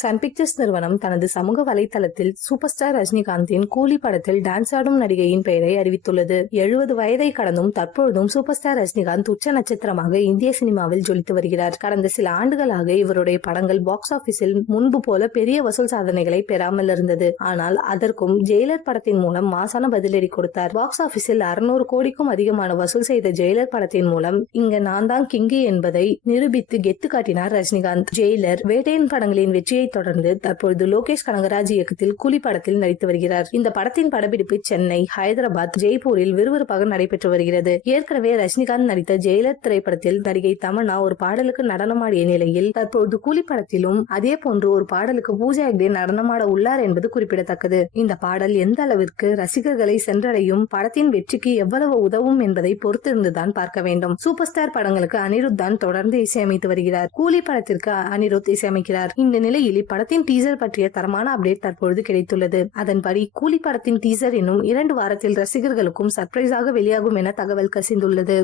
Sun pictures நிறுவனம் தனது சமூக வலைதளத்தில் சூப்பர் ஸ்டார் ரஜினிகாந்தின் கூலி படத்தில் டான்ஸ் ஆடும் நடிகையின் பெயரை அறிவித்துள்ளது. எழுபது வயதை கடந்தும் தற்பொழுதும் சூப்பர் ஸ்டார் ரஜினிகாந்த் உச்ச நட்சத்திரமாக இந்திய சினிமாவில் ஜொலித்து வருகிறார். கடந்த சில ஆண்டுகளாக இவருடைய படங்கள் பாக்ஸ் ஆபீஸில் முன்பு போல பெரிய வசூல் சாதனைகளை பெறாமல் இருந்தது. ஆனால் அதற்கும் ஜெயிலர் படத்தின் மூலம் மாசான பதிலடி கொடுத்தார். பாக்ஸ் ஆபீஸில் அறுநூறு கோடிக்கும் அதிகமான வசூல் செய்த ஜெயிலர் படத்தின் மூலம் இங்க நான் தான் கிங்கு என்பதை நிரூபித்து கெத்து காட்டினார் ரஜினிகாந்த். ஜெயிலர் வேட்டையின் படங்களின் வெற்றியை தொடர்ந்து தற்பொழுது லோகேஷ் கனகராஜ் இயக்கத்தில் கூலி படத்தில் நடித்து வருகிறார். இந்த படத்தின் படப்பிடிப்பு சென்னை ஹைதராபாத் ஜெய்ப்பூரில் விறுவிறுப்பாக நடைபெற்று வருகிறது. ஏற்கனவே ரஜினிகாந்த் நடித்த ஜெயிலர் திரைப்படத்தில் நடிகை தமன்னா ஒரு பாடலுக்கு நடனமாடிய நிலையில் தற்பொழுது கூலி படத்திலும் அதே போன்று ஒரு பாடலுக்கு பூஜா ஹெக்டே நடனமாட உள்ளார் என்பது குறிப்பிடத்தக்கது. இந்த பாடல் எந்த அளவிற்கு ரசிகர்களை சென்றடையும் படத்தின் வெற்றிக்கு எவ்வளவு உதவும் என்பதை பொறுத்திருந்துதான் பார்க்க வேண்டும். சூப்பர் ஸ்டார் படங்களுக்கு அனிருத் தான் தொடர்ந்து இசையமைத்து வருகிறார். கூலி படத்திற்கு அனிருத் இசையமைக்கிறார். இந்த நிலையில் இப்படத்தின் டீசர் பற்றிய தரமான அப்டேட் தற்பொழுது கிடைத்துள்ளது. அதன்படி கூலி படத்தின் டீசர் இன்னும் இரண்டு வாரத்தில் ரசிகர்களுக்கும் சர்ப்ரைஸாக வெளியாகும் என தகவல் கசிந்துள்ளது.